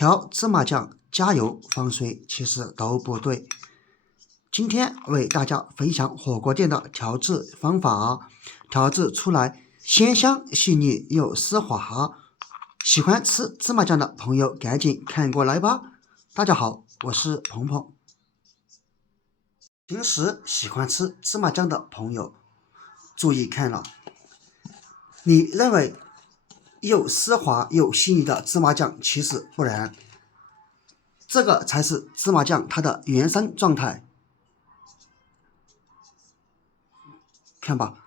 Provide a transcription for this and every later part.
調芝麻醬加油放水其實都不对。今天為大家分享火鍋店的調製方法，調製出來鮮香細膩又絲滑。喜歡吃芝麻醬的朋友趕緊看過來吧。大家好，我是鵬鵬。平時喜歡吃芝麻醬的朋友注意看了，你認為又絲滑又細膩的芝麻醬其實不然，這個才是芝麻醬它的原生狀態。看吧，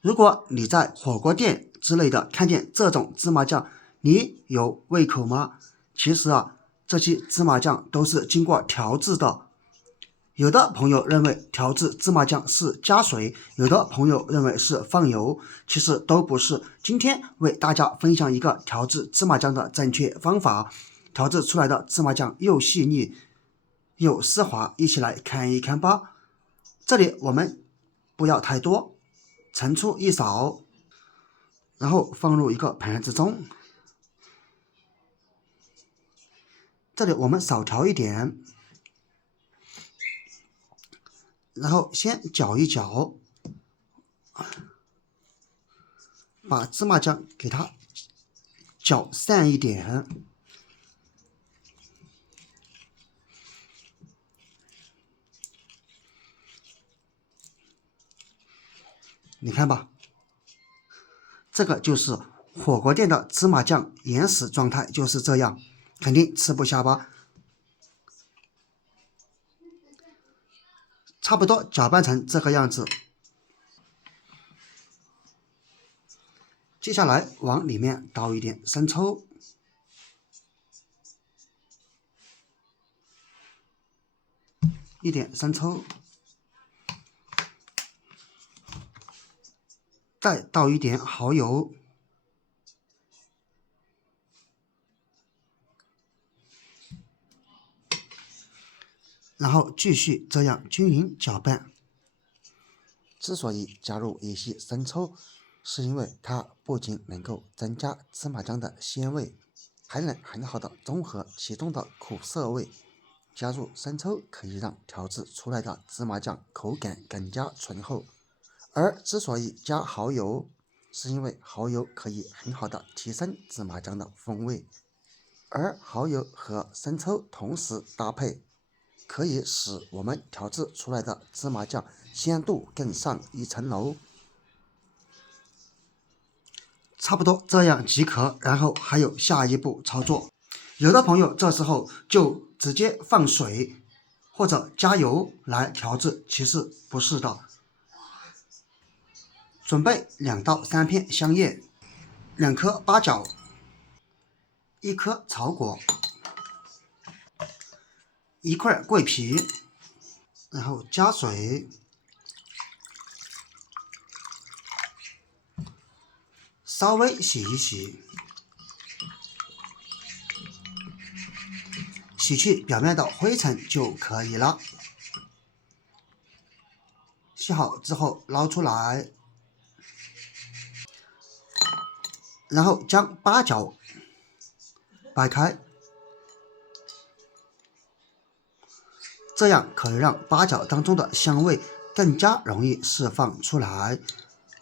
如果你在火鍋店之類的看見這種芝麻醬，你有胃口嗎？其實這些芝麻醬都是經過調製的。有的朋友認為調製芝麻醬是加水，有的朋友認為是放油，其實都不是。今天為大家分享一個調製芝麻醬的正確方法，調製出來的芝麻醬又細膩又絲滑，一起來看一看吧。這裡我們不要太多，盛出一勺，然後放入一個盤子中。這裡我們少調一點，然後先攪一攪，把芝麻醬給它攪散一點。你看吧，這個就是火鍋店的芝麻醬原始狀態，就是這樣，肯定吃不下吧。差不多攪拌成這個樣子，接下來往裡面倒一點生抽，一點生抽，再倒一點蚝油，然後繼續這樣均勻攪拌。之所以加入一些生抽，是因為它不僅能夠增加芝麻醬的鮮味，還能很好的中和其中的苦澀味。加入生抽可以讓調製出來的芝麻醬口感更加醇厚，而之所以加蚝油，是因為蚝油可以很好的提升芝麻醬的風味，而蚝油和生抽同時搭配，可以使我們調製出來的芝麻醬鮮度更上一層樓。差不多這樣即可，然後還有下一步操作。有的朋友這時候就直接放水或者加油來調製，其實不是的。準備2到3片香葉，2顆八角，1顆草果，1塊桂皮，然後加水，稍微洗一洗，洗去表面的灰塵就可以了。洗好之後撈出來，然後將八角掰開，這樣可以讓八角當中的香味更加容易釋放出來。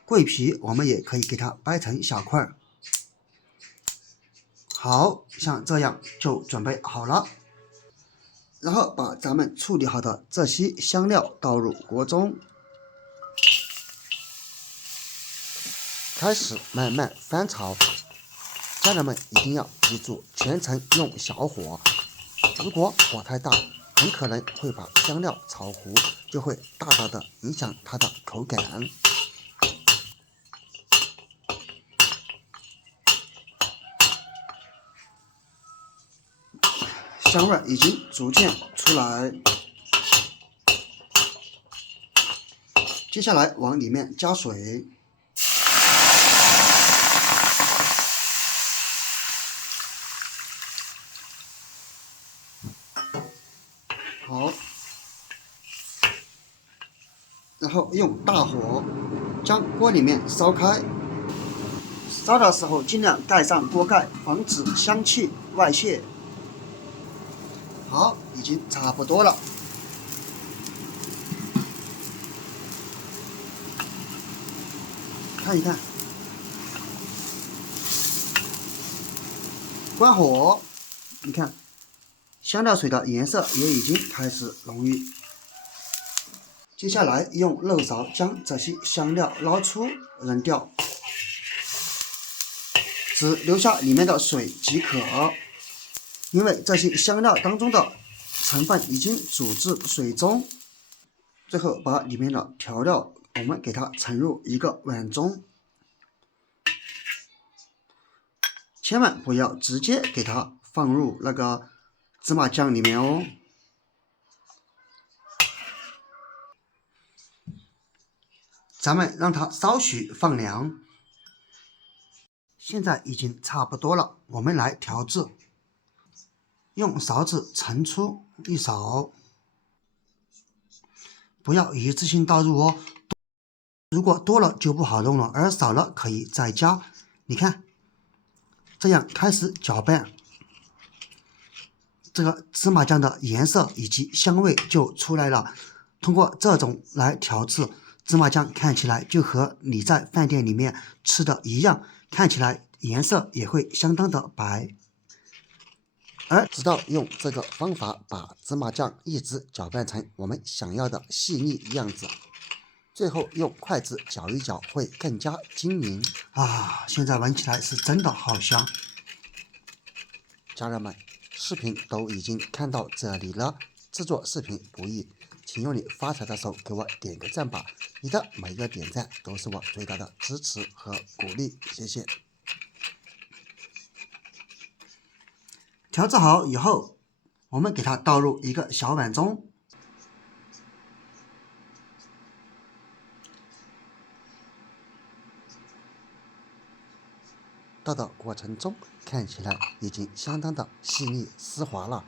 桂皮我們也可以給它掰成小塊。好，像這樣就準備好了。然後把咱們處理好的這些香料倒入鍋中，開始慢慢翻炒。家人們一定要記住，全程用小火，如果火太大，很可能會把香料炒糊，就會大大的影響它的口感。香味已經逐漸出來，接下來往裡面加水，好，然後用大火将鍋裡面燒開，燒的時候盡量蓋上鍋蓋，防止香氣外泄。好，已經差不多了。看一看，關火，你看，香料水的顏色也已經開始濃郁。接下來用漏勺將這些香料撈出扔掉，只留下裡面的水即可。因為這些香料當中的成分已經煮至水中。最後把裡面的調料我們給它盛入一個碗中，千萬不要直接給它放入那個芝麻醬裡面哦。咱們讓它稍許放涼。現在已經差不多了，我們來調製。用勺子盛出一勺，不要一次性倒入哦。如果多了就不好弄了，而少了可以再加。你看，這樣開始攪拌，這個芝麻醬的顏色以及香味就出來了。通過這種來調製，芝麻醬看起來就和你在飯店裡面吃的一樣，看起來顏色也會相當的白。而直到用這個方法把芝麻醬一直攪拌成我們想要的細膩樣子，最後用筷子攪一攪會更加均勻啊！現在聞起來是真的好香。家人們，視頻都已經看到這裡了，制作視頻不易，請用你發財的手給我點個讚吧，你的每一個點讚都是我最大的支持和鼓勵，謝謝。調製好以後，我們給它倒入一個小碗中。倒的過程中，看起來已經相當的細膩絲滑了。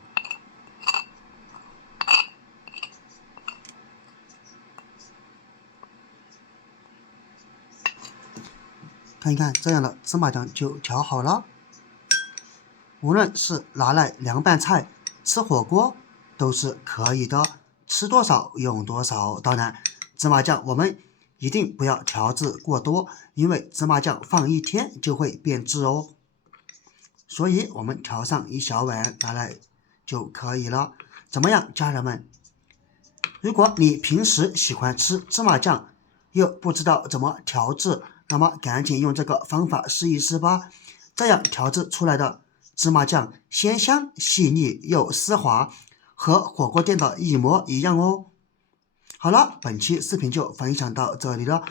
看一看，這樣的芝麻醬就調好了。無論是拿來涼拌菜、吃火鍋都是可以的，吃多少用多少。當然，芝麻醬我們一定不要調製過多，因為芝麻醬放一天就會變質哦。所以我們調上一小碗拿來就可以了。怎麼樣，家人們？如果你平時喜歡吃芝麻醬，又不知道怎麼調製，那麼趕緊用這個方法試一試吧。這樣調製出來的芝麻醬鮮香細膩又絲滑，和火鍋店的一模一樣哦。好了，本期視頻就分享到這裡了。